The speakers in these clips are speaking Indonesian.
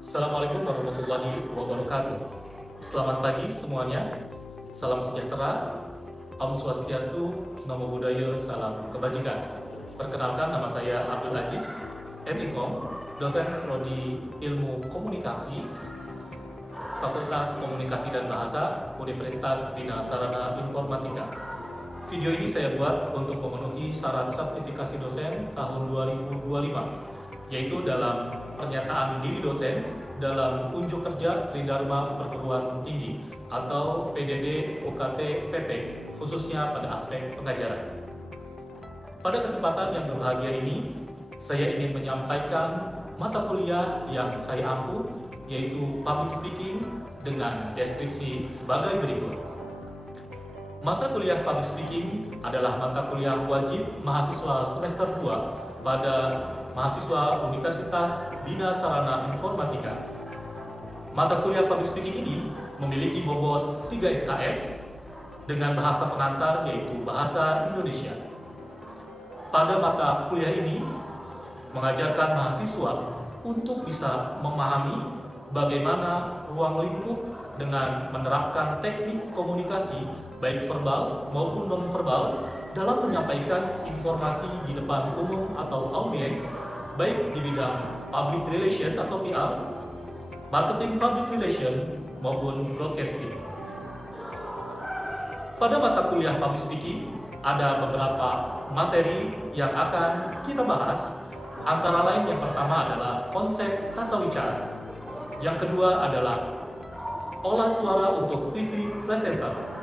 Assalamualaikum warahmatullahi wabarakatuh. Selamat pagi semuanya. Salam sejahtera. Om Swastiastu, Namo Buddhaya, salam kebajikan. Perkenalkan, nama saya Abdul Aziz, MIKOM, dosen Prodi Ilmu Komunikasi, Fakultas Komunikasi dan Bahasa, Universitas Dina Sarana Informatika. Video ini saya buat untuk memenuhi syarat sertifikasi dosen tahun 2025, yaitu dalam pernyataan diri dosen dalam unjuk kerja Tridharma Perguruan Tinggi atau PDD UKT PT, khususnya pada aspek pengajaran. Pada kesempatan yang berbahagia ini, saya ingin menyampaikan mata kuliah yang saya ampu, yaitu Public Speaking, dengan deskripsi sebagai berikut. Mata kuliah Public Speaking adalah mata kuliah wajib mahasiswa semester 2 pada mahasiswa Universitas Dina Sarana Informatika. Mata kuliah Public Speaking ini memiliki bobot 3 SKS dengan bahasa pengantar yaitu Bahasa Indonesia. Pada mata kuliah ini mengajarkan mahasiswa untuk bisa memahami bagaimana ruang lingkup dengan menerapkan teknik komunikasi baik verbal maupun non-verbal dalam menyampaikan informasi di depan umum atau audiens, baik di bidang public relation atau PR, marketing public relation, maupun broadcasting. Pada mata kuliah Public Speaking, ada beberapa materi yang akan kita bahas, antara lain yang pertama adalah konsep tata wicara, yang kedua adalah olah suara untuk TV presenter,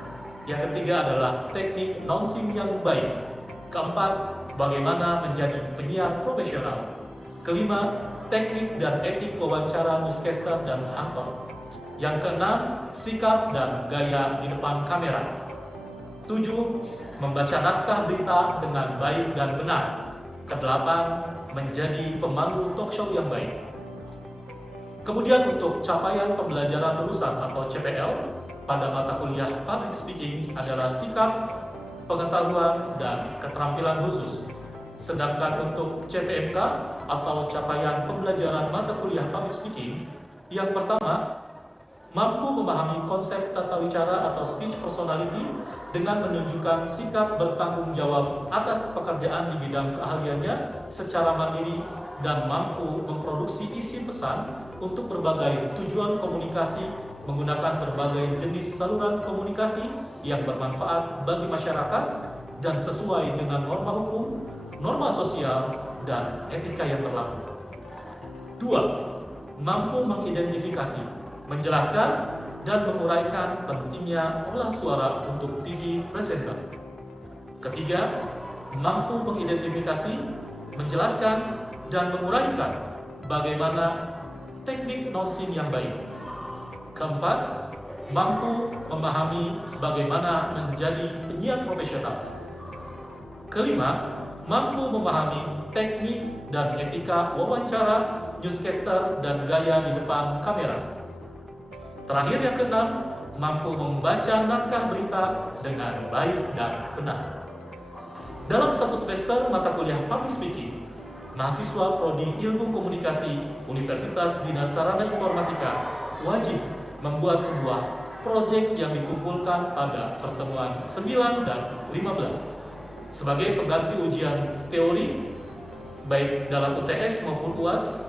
yang ketiga adalah teknik announcing yang baik, keempat, bagaimana menjadi penyiar profesional, kelima, teknik dan etik wawancara newscaster dan anchor, yang keenam, sikap dan gaya di depan kamera, 7, membaca naskah berita dengan baik dan benar, kedelapan, menjadi pemandu talk show yang baik. Kemudian untuk capaian pembelajaran lulusan atau CPL pada mata kuliah Public Speaking adalah sikap, pengetahuan, dan keterampilan khusus. Sedangkan untuk CPMK atau capaian pembelajaran mata kuliah Public Speaking, yang pertama, mampu memahami konsep tata wicara atau speech personality dengan menunjukkan sikap bertanggung jawab atas pekerjaan di bidang keahliannya secara mandiri dan mampu memproduksi isi pesan untuk berbagai tujuan komunikasi menggunakan berbagai jenis saluran komunikasi yang bermanfaat bagi masyarakat dan sesuai dengan norma hukum, norma sosial, dan etika yang berlaku. 2. Mampu mengidentifikasi, menjelaskan, dan menguraikan pentingnya olah suara untuk TV presenter. Ketiga, mampu mengidentifikasi, menjelaskan, dan menguraikan bagaimana teknik announcing yang baik. Keempat, mampu memahami bagaimana menjadi penyiar profesional. Kelima, mampu memahami teknik dan etika wawancara, newscaster, dan gaya di depan kamera. Terakhir yang keenam, mampu membaca naskah berita dengan baik dan benar. Dalam satu semester mata kuliah Public Speaking, mahasiswa Prodi Ilmu Komunikasi Universitas Dina Sarana Informatika wajib membuat sebuah proyek yang dikumpulkan pada pertemuan 9 dan 15 sebagai pengganti ujian teori baik dalam UTS maupun UAS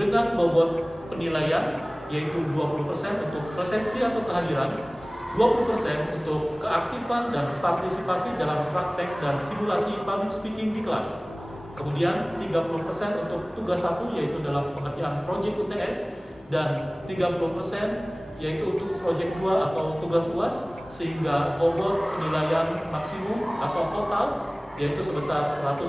dengan bobot penilaian yaitu 20% untuk presensi atau kehadiran, 20% untuk keaktifan dan partisipasi dalam praktek dan simulasi public speaking di kelas. Kemudian 30% untuk tugas 1 yaitu dalam pengerjaan proyek UTS dan 30% yaitu untuk proyek 2 atau tugas UAS sehingga bobot penilaian maksimum atau total yaitu sebesar 100%.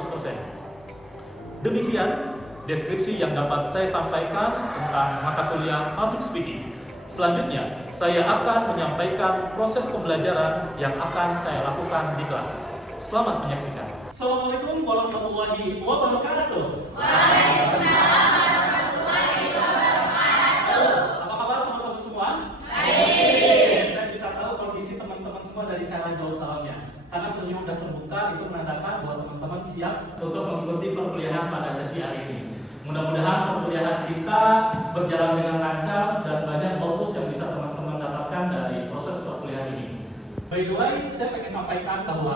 Demikian deskripsi yang dapat saya sampaikan tentang mata kuliah Public Speaking. Selanjutnya, saya akan menyampaikan proses pembelajaran yang akan saya lakukan di kelas. Selamat menyaksikan. Assalamualaikum warahmatullahi wabarakatuh. Waalaikumsalam warahmatullahi wabarakatuh. Apa kabar teman-teman semua? Baik. Saya bisa tahu kondisi teman-teman semua dari cara jawab salamnya. Karena senyum sudah terbuka, itu menandakan bahwa teman-teman siap untuk mengikuti perkuliahan pada sesi hari ini. Mudah-mudahan perkuliahan kita berjalan dengan lancar dan banyak output yang bisa teman-teman dapatkan dari proses perkuliahan ini. By the way, saya ingin sampaikan bahwa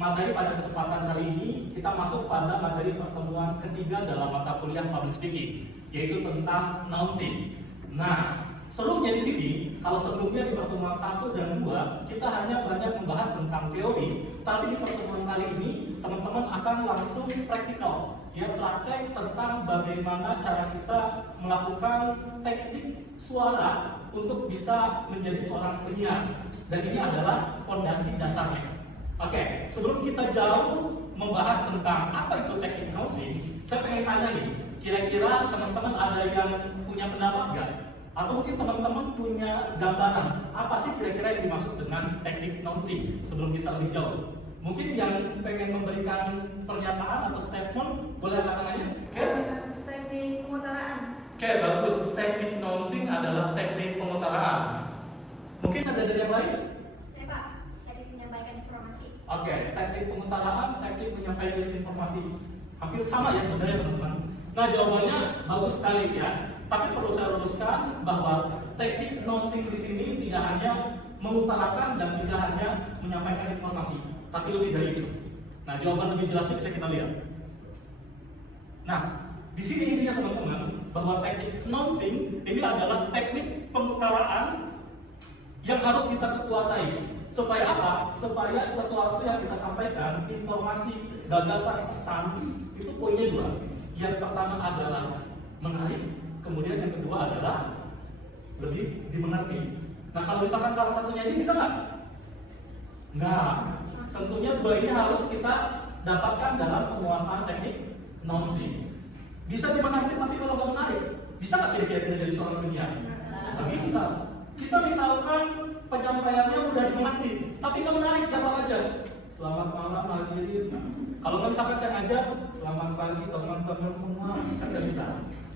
materi pada kesempatan kali ini kita masuk pada materi pertemuan ketiga dalam mata kuliah public speaking, yaitu tentang announcing. Nah, serunya di sini, kalau sebelumnya di pertemuan 1 dan 2 kita hanya banyak membahas tentang teori, tapi di pertemuan kali ini teman-teman akan langsung praktikal, ya, praktek tentang bagaimana cara kita melakukan teknik suara untuk bisa menjadi seorang penyiar. Dan ini adalah fondasi dasarnya. Oke, sebelum kita jauh membahas tentang apa itu teknik announcing, saya pengen tanya nih, kira-kira teman-teman ada yang punya pendapat nggak? Atau mungkin teman-teman punya gambaran apa sih kira-kira yang dimaksud dengan teknik announcing sebelum kita lebih jauh? Mungkin yang pengen memberikan pernyataan atau statement, boleh angkat tangannya? Oke? Teknik pengutaraan. Oke, bagus. Teknik announcing adalah teknik pengutaraan. Mungkin ada dari yang lain? Saya Pak, teknik menyampaikan informasi. Oke, teknik pengutaraan, teknik menyampaikan informasi. Hampir sama ya sebenarnya teman-teman. Nah, jawabannya bagus sekali ya. Tapi perlu saya luruskan bahwa teknik announcing di sini tidak hanya mengutarakan dan tidak hanya menyampaikan informasi, tapi lebih dari itu. Nah, jawaban lebih jelasnya bisa kita lihat. Nah, di sini intinya teman-teman bahwa teknik announcing ini adalah teknik pengutaraan yang harus kita kuasai. Supaya apa? Supaya sesuatu yang kita sampaikan, informasi, gagasan, pesan, itu poinnya 2. Yang pertama adalah menarik, kemudian yang kedua adalah lebih dimengerti. Nah, kalau misalkan salah satunya aja bisa nggak? Nggak. Tentunya 2 ini harus kita dapatkan dalam penguasaan teknik announcing. Bisa dimengerti tapi kalau nggak menarik, bisa nggak kira-kira kita jadi seorang penyiar? Nggak bisa. Kita misalkan penyampaiannya udah dimengerti, tapi nggak menarik, gampang aja. Selamat malam hadirin. Kalau nggak misalkan saya ngajar, selamat pagi teman-teman semua, kan nggak bisa.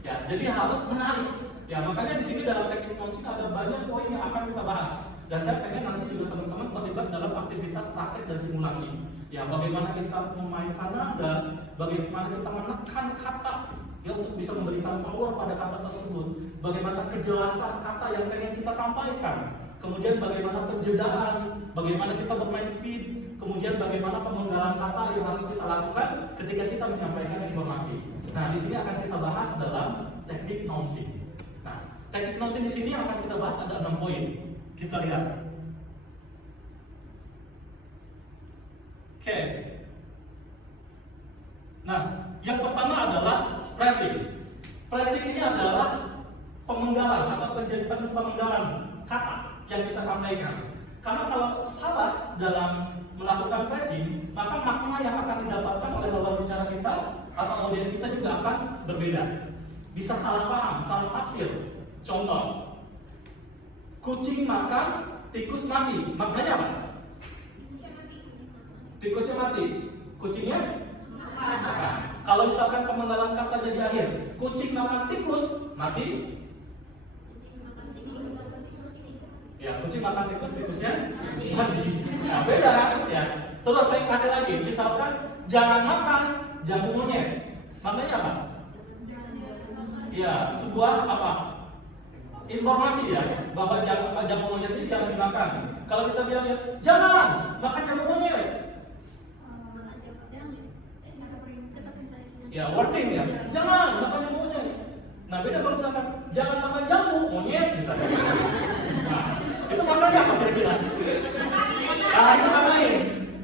Ya, jadi harus menarik. Ya, makanya di sini dalam teknik announcing ada banyak poin yang akan kita bahas. Dan saya pengen nanti juga teman-teman terlibat dalam aktivitas praktek dan simulasi. Ya, bagaimana kita memainkan nada, bagaimana kita menekan kata, ya, untuk bisa memberikan power pada kata tersebut. Bagaimana kejelasan kata yang pengen kita sampaikan. Kemudian bagaimana penjedaan, bagaimana kita bermain speed, kemudian bagaimana pemenggalan kata yang harus kita lakukan ketika kita menyampaikan informasi. Nah, di sini akan kita bahas dalam teknik announcing. Nah, teknik announcing di sini akan kita bahas ada 6 poin. Kita lihat. Oke. Nah, yang pertama adalah phrasing. Phrasing ini adalah pemenggalan atau pemenggalan kata yang kita sampaikan. Karena kalau salah dalam melakukan phrasing, maka makna yang akan didapatkan oleh lawan bicara kita atau audiens kita juga akan berbeda. Bisa salah paham, salah tafsir. Contoh, kucing makan, tikus mati. Maknanya apa? Tikusnya mati, kucingnya makan. Kalau misalkan pemenggalan katanya di akhir, kucing makan tikus, mati. Ya, kucing makan tikus, tikusnya mati. Nah, beda kan? Ya. Terus saya kasih lagi, misalkan jangan makan jambu monyet. Maknanya apa? Ya, sebuah apa? Informasi ya, bahwa jambu monyet ini jangan dimakan. Kalau kita bilang jangan makan jambu monyet, ya warning ya, jangan makan jambu monyet. Nah, beda kalau misalkan jangan makan jambu monyet misalnya. Nah, itu maknanya apa kira-kira? Nah, itu maknanya.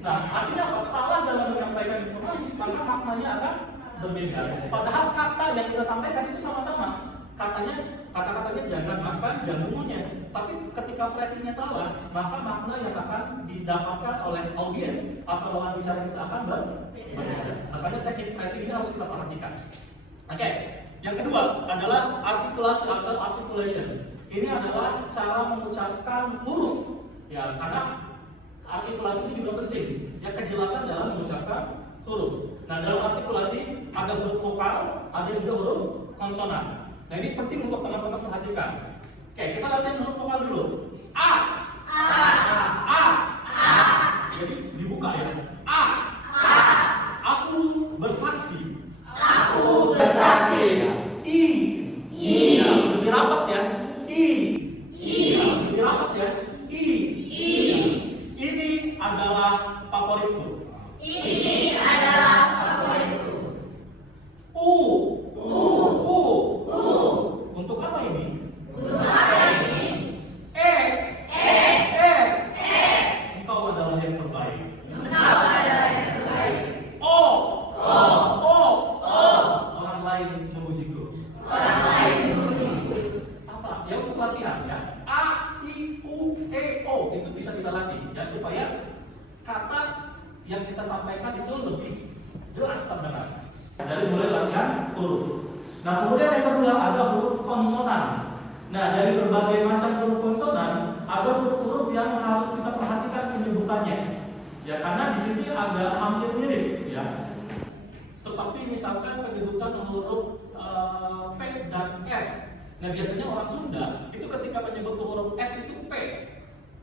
Nah, artinya apa? Salah dalam menyampaikan informasi, maka maknanya akan berbeda. Padahal kata yang kita sampaikan itu sama-sama. Kata-katanya jangan makan jambu monyet. Tapi ketika phrasingnya salah, maka makna yang akan didapatkan oleh audiens atau lawan bicara kita akan berbeda. Makanya teknik phrasing ini harus kita perhatikan. Oke, yang kedua adalah artikulasi atau articulation. Ini adalah cara mengucapkan huruf. Ya, karena artikulasi ini juga penting. Ya, kejelasan dalam mengucapkan huruf. Nah, dalam artikulasi ada huruf vokal, ada juga huruf konsonan. Nah, ini penting untuk teman-teman perhatikan. Oke, kita latihan huruf vokal dulu. A. Jadi di dibuka ya. A. Aku bersaksi. Aku bersaksi. I. Ya, lebih rapat ya. I. Ya, lebih rapat ya. I. I. Ini adalah favoritku. Ini adalah favoritku. U. U. Untuk apa ini? Untuk apa ini? E. Engkau adalah yang terbaik. Engkau adalah yang terbaik. O. O. Orang lain memujiku. Orang lain memujiku. Apa? Ya untuk latihan ya. A, I, U, E, O itu bisa kita latih ya supaya kata yang kita sampaikan itu lebih jelas terdengar. Dari mulai latihan huruf. Nah, kemudian yang kedua ada huruf konsonan. Nah, dari berbagai macam huruf konsonan, ada huruf-huruf yang harus kita perhatikan penyebutannya. Ya, karena di sini agak hampir mirip, ya. Seperti misalkan penyebutan huruf P dan F. Nah, biasanya orang Sunda itu ketika menyebut huruf F itu P.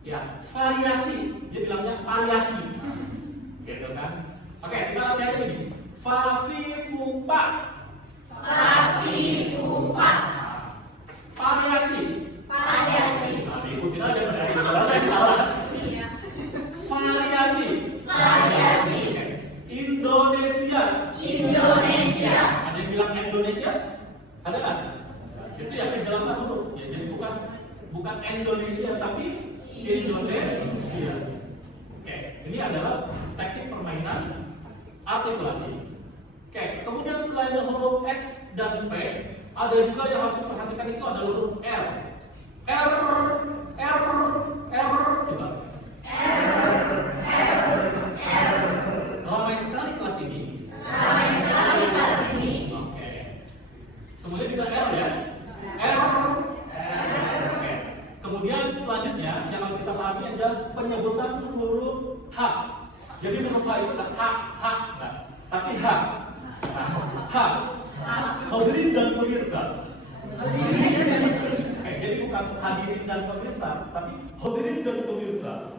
Ya, variasi. Dia bilangnya variasi. Gitu kan? Oke, kita latihan ini. Fa, fi, fu, pa. Fafifufa. Variasi. Variasi. Nah, ikutin aja variasi. Kalau saya salah. Iya. Variasi. Variasi. Oke. Indonesia. Indonesia. Ada yang bilang Indonesia? Ada nggak? Itu ya kejelasan huruf. Ya, jadi bukan Indonesia tapi Indonesia. Oke, ini adalah teknik permainan artikulasi. Oke, kemudian selain huruf F dan P, ada juga yang harus diperhatikan itu adalah huruf R. Coba. Ramai sekali kelas ini. Ramai sekali kelas ini. Oke. Semuanya bisa R ya? R. Oke. Kemudian selanjutnya yang harus kita pahami adalah penyebutan huruf H. Jadi huruf H itu H, enggak. Tapi H. Nah, H. Hadirin dan pemirsa. Jadi bukan hadirin dan pemirsa, tapi hadirin dan pemirsa.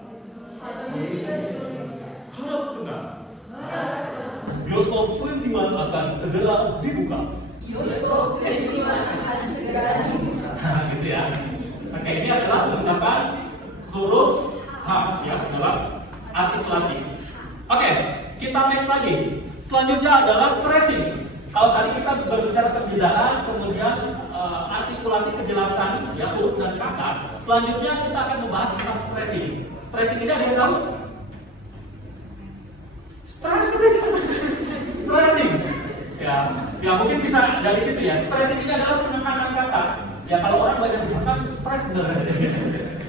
Harap tenang. Bioskop 21 akan segera dibuka. Bioskop 21 akan segera dibuka. Nah, gitu ya. Oke, ini adalah ucapan huruf H ya dalam artikulasi. Oke, kita next lagi. Selanjutnya adalah stressing. Kalau tadi kita berbicara perbedaan, kemudian artikulasi kejelasan ya huruf dan kata. Selanjutnya kita akan membahas tentang stressing. Stressing ini ada yang tahu? Stressing. Ya mungkin bisa dari situ ya. Stressing ini adalah penekanan kata. Ya kalau orang banyak kan stres benar.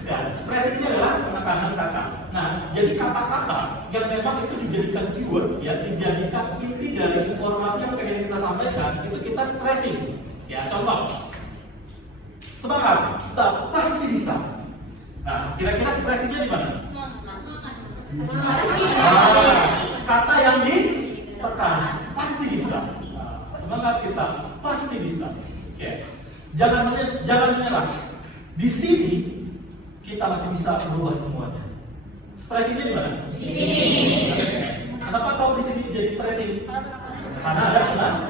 Ya, stressing ini adalah penekanan kata. Nah, jadi kata-kata yang memang itu dijadikan keyword, ya dijadikan inti dari informasi yang pengen kita sampaikan, itu kita stressing. Ya, contoh. Semangat, kita pasti bisa. Nah, kira-kira stressingnya di mana? Kata yang ditekan, pasti bisa. Semangat kita, pasti bisa. Oke. Jangan menyerah. Di sini kita masih bisa merubah semuanya. Stressingnya di mana? Di sini. Kenapa kau di sini jadi stressing? Karena ada penekanan.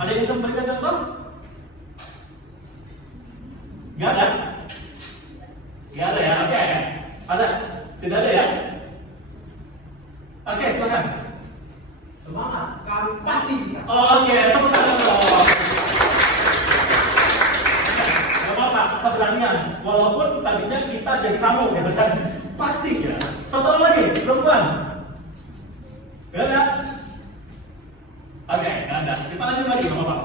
Ada yang bisa memberikan contoh? Gak ada? Gak ada ya? Oke. Ada? Tidak ada ya? Oke, silakan. Semangat, kami pasti bisa. Oke, tepuk tangan dong. Gak apa-apa, keberanian. Walaupun tadinya kita jadi kamu gitu kan. Pasti ya. Satu lagi, perempuan. Gak ada? Oke, gak ada. Kita lanjut lagi, gak apa-apa.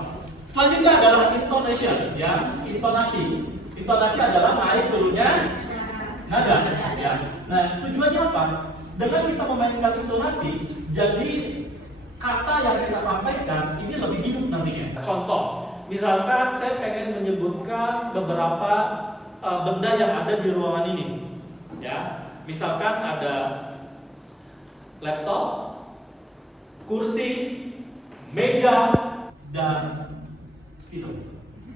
Selanjutnya adalah intonation, ya, intonasi. Intonasi adalah naik turunnya nada, ya. Nah, tujuannya apa? Dengan kita memainkan intonasi, jadi kata yang kita sampaikan ini lebih hidup nantinya. Contoh, misalkan saya pengen menyebutkan beberapa benda yang ada di ruangan ini, ya. Misalkan ada laptop, kursi, meja, Dan spidol.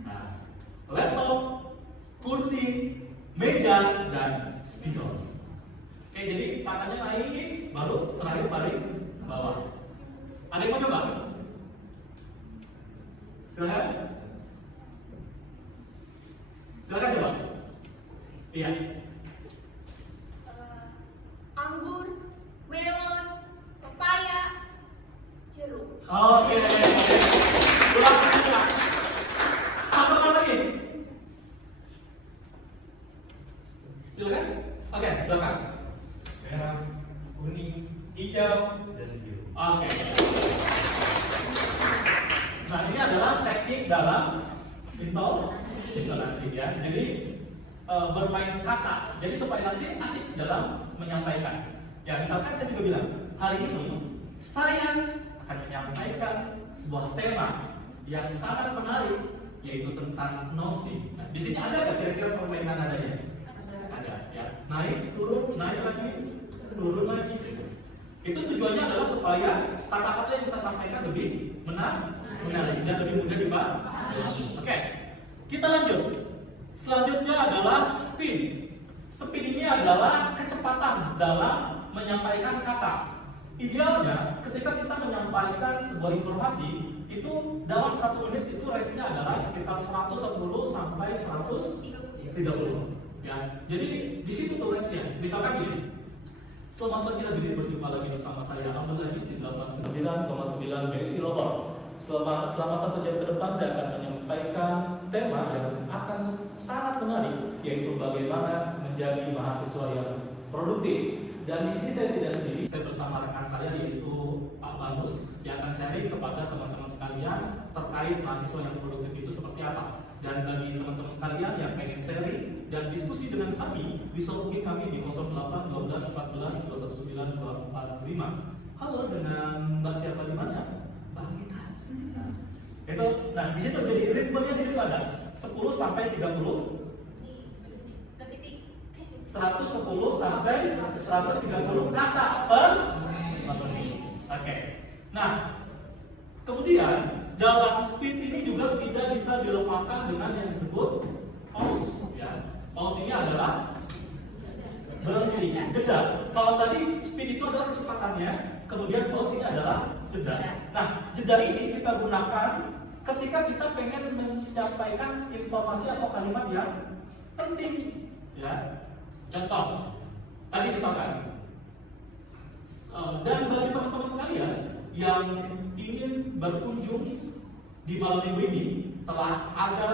Nah, laptop, kursi, meja, dan spidol. Oke, jadi katanya naik, baru terakhir paling bawah. Ada yang mau coba? Silakan. Silakan coba. Iya. Anggur, melon, pepaya, jeruk. Oke. Ulang semua. Satu lagi. Silakan. Oke, belakang. Merah, kuning, hijau, dan biru. Oke. Nah, ini adalah teknik dalam intonasi ya. Jadi bermain kata. Jadi supaya nanti asik dalam menyampaikan. Ya, misalkan saya juga bilang, hari ini saya akan menyampaikan sebuah tema yang sangat menarik, yaitu tentang nonsing. Nah, di sini ada nggak kira-kira permainan adanya? Ada. Ya, naik, turun, naik lagi, turun lagi. Itu tujuannya adalah supaya kata-kata yang kita sampaikan lebih menarik dan lebih mudah dipahami. Oke, kita lanjut. Selanjutnya adalah speed. Speed ini adalah kecepatan dalam menyampaikan kata. Idealnya, ketika kita menyampaikan sebuah informasi, itu dalam 1 menit itu range-nya adalah sekitar 110 sampai 130. Ya, jadi di situ tuh range-nya. Misalkan gini. Selamat pagi hadirin, berjumpa lagi bersama saya Abdul Aziz di 89,9 BSC Lovers. Selama 1 jam ke depan saya akan menyampaikan tema yang akan sangat menarik, yaitu bagaimana menjadi mahasiswa yang produktif. Dan di sini saya tidak sendiri, saya bersama rekan saya yaitu Pak Banus yang akan sharing kepada teman-teman sekalian terkait mahasiswa yang produktif itu seperti apa. Dan bagi teman-teman sekalian yang pengen sharing dan diskusi dengan kami, bisa hubungi kami di 08 12 14 219 245. Halo, dengan Mbak siapa di mana? Mbak Gita. Itu, nah di situ jadi ritmenya di situ ada 10 sampai 30. 110 sampai 130 kata per menit. Oke. Nah, kemudian dalam speed ini juga tidak bisa dilepaskan dengan yang disebut pause. Ya. Pause ini adalah berhenti, jeda. Kalau tadi speed itu adalah kecepatannya, kemudian pause ini adalah jeda. Nah, jeda ini kita gunakan ketika kita pengen menyampaikan informasi atau kalimat yang penting. Ya. Contoh, tadi misalkan, dan bagi teman-teman sekalian yang ingin berkunjung di malam minggu ini, telah ada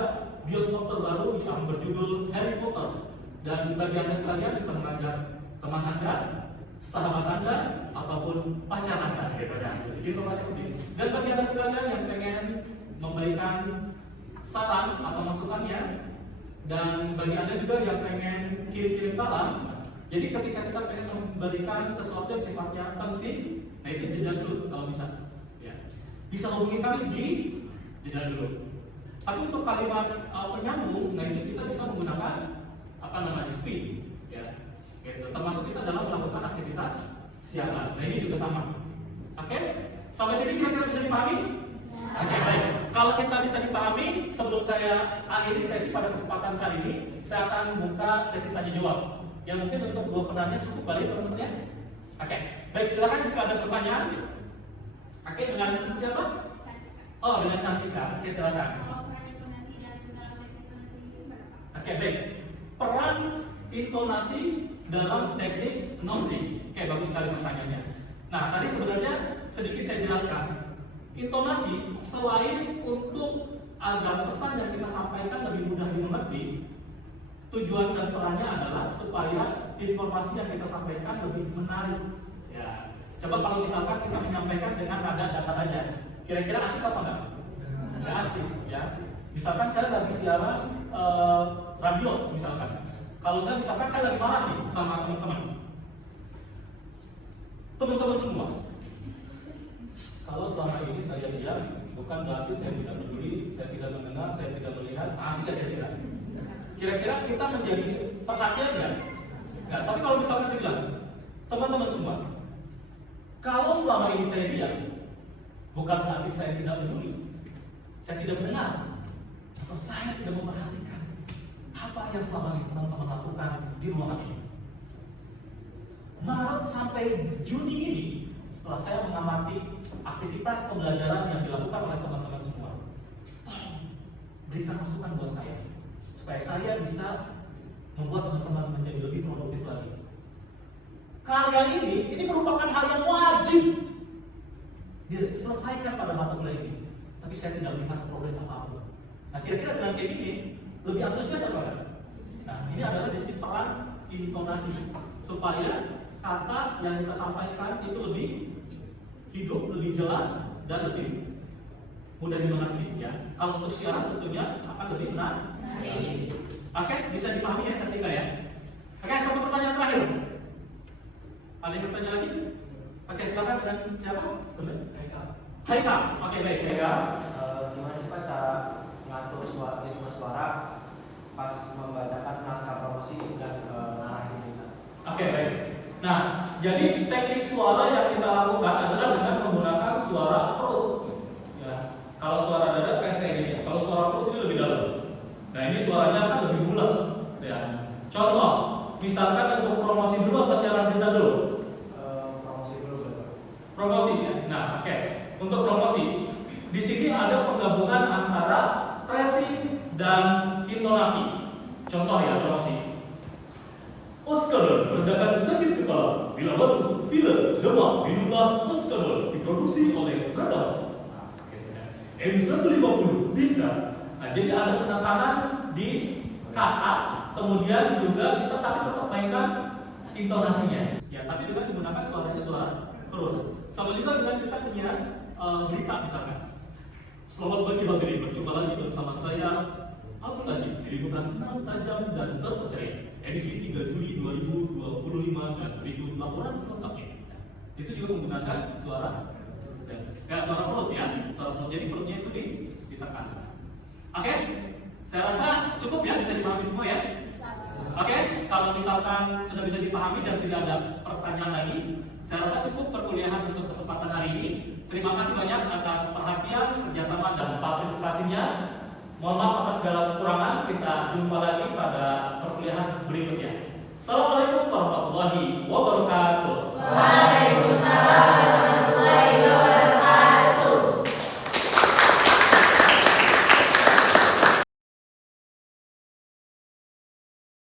bioskop terbaru yang berjudul Harry Potter. Dan bagi anda sekalian bisa mengajak teman anda, sahabat anda, ataupun pacar anda, gitu ya. Informasi penting. Dan bagi anda sekalian yang pengen memberikan saran atau masukannya, dan bagi anda juga yang pengen kirim-kirim salam, jadi ketika kita pengen memberikan sesuatu yang sifatnya penting, nah itu jeda dulu kalau bisa. Ya. Bisa hubungi kami di jeda dulu. Tapi untuk kalimat penyambung, nah itu kita bisa menggunakan speed. Ya. Gitu. Termasuk kita dalam melakukan aktivitas siaran. Nah ini juga sama. Oke? Sampai sini kira-kira bisa dipahami? Oke, baik. Kalau kita bisa dipahami, sebelum saya akhiri sesi pada kesempatan kali ini, saya akan buka sesi tanya jawab. Yang mungkin untuk 2 penanya cukup balik teman-teman ya. Oke, baik, silakan jika ada pertanyaan. Oke, dengan siapa? Cantika. Oh, dengan Cantika. Oke, silakan. Kalau peran intonasi dalam teknik intonasi itu berapa? Oke, baik. Peran intonasi dalam teknik nonsing. Oke, bagus sekali pertanyaannya. Nah, tadi sebenarnya sedikit saya jelaskan. Intonasi selain untuk agar pesan yang kita sampaikan lebih mudah dimengerti, tujuan dan perannya adalah supaya informasi yang kita sampaikan lebih menarik. Ya, coba kalau misalkan kita menyampaikan dengan nada datar aja, kira-kira asik apa enggak? Enggak asik, ya. Misalkan saya lagi siaran radio, misalkan. Kalau enggak, misalkan saya lagi marah nih sama teman-teman. Teman-teman semua. Kalau selama ini saya diam, bukan berarti saya tidak peduli, saya tidak mendengar, saya tidak melihat. Asik aja tidak? Kira-kira kita menjadi perhatian nggak? Nggak. Tapi kalau misalnya saya bilang, teman-teman semua, kalau selama ini saya diam, bukan berarti saya tidak peduli, saya tidak mendengar, atau saya tidak memperhatikan apa yang selama ini teman-teman lakukan di ruangan ini. Maret sampai Juni ini, setelah saya mengamati aktivitas pembelajaran yang dilakukan oleh teman-teman semua, berikan masukan buat saya supaya saya bisa membuat teman-teman menjadi lebih produktif lagi. Karya ini merupakan hal yang wajib diselesaikan pada mata kuliah ini, tapi saya tidak melihat progres apapun. Nah, kira-kira dengan kayak gini lebih antusias apa enggak? Nah, ini adalah di sini peran intonasi supaya kata yang kita sampaikan itu lebih hidup, lebih jelas, dan lebih mudah dimengerti ya. Kalau untuk siaran tentunya akan lebih menarik. Oke, bisa dipahami ya, saya tinggal ya. Oke, satu pertanyaan terakhir. Ada yang bertanya lagi? Oke, silakan dengan siapa? Haika. Oke, baik. Haika. Gimana sih Pak cara mengatur ritme suara pas membacakan naskah promosi dan narasi kita? Oke, baik. Nah, jadi teknik suara yang kita lakukan adalah dengan menggunakan suara perut. Ya, kalau suara dada kayak gini. Kalau suara perut ini lebih dalam. Nah, ini suaranya kan lebih bulat. Ya. Contoh, misalkan untuk promosi dulu atau siaran berita dulu? Promosi dulu. Promosi ya. Nah, oke. Untuk promosi, di sini ada penggabungan antara stressing dan intonasi. Contoh ya, promosi. Oskadon meredakan sakit kepala bila batuk, filler, demam, minumlah Oskadon diproduksi oleh Radax. M150 bisa. Nah, jadi ada penekanan di kata, kemudian juga kita tapi tetap mainkan intonasinya. Ya, tapi juga digunakan suara perut. Sama juga dengan kita punya berita misalkan. Selamat pagi hadirin, berjumpa lagi bersama saya Abdul Aziz di liputan 6 tajam dan terpercaya edisi 3 Juli 2025 dan berikut laporan selengkapnya. Itu juga menggunakan suara perut ya, suara perut. Jadi perutnya itu ditekan. Oke, saya rasa cukup ya, bisa dipahami semua ya. Oke, kalau misalkan sudah bisa dipahami dan tidak ada pertanyaan lagi, saya rasa cukup perkuliahan untuk kesempatan hari ini. Terima kasih banyak atas perhatian, kerjasama, dan partisipasinya. Mohon maaf atas segala kekurangan. Kita jumpa lagi pada perkuliahan berikutnya. Assalamualaikum warahmatullahi wabarakatuh.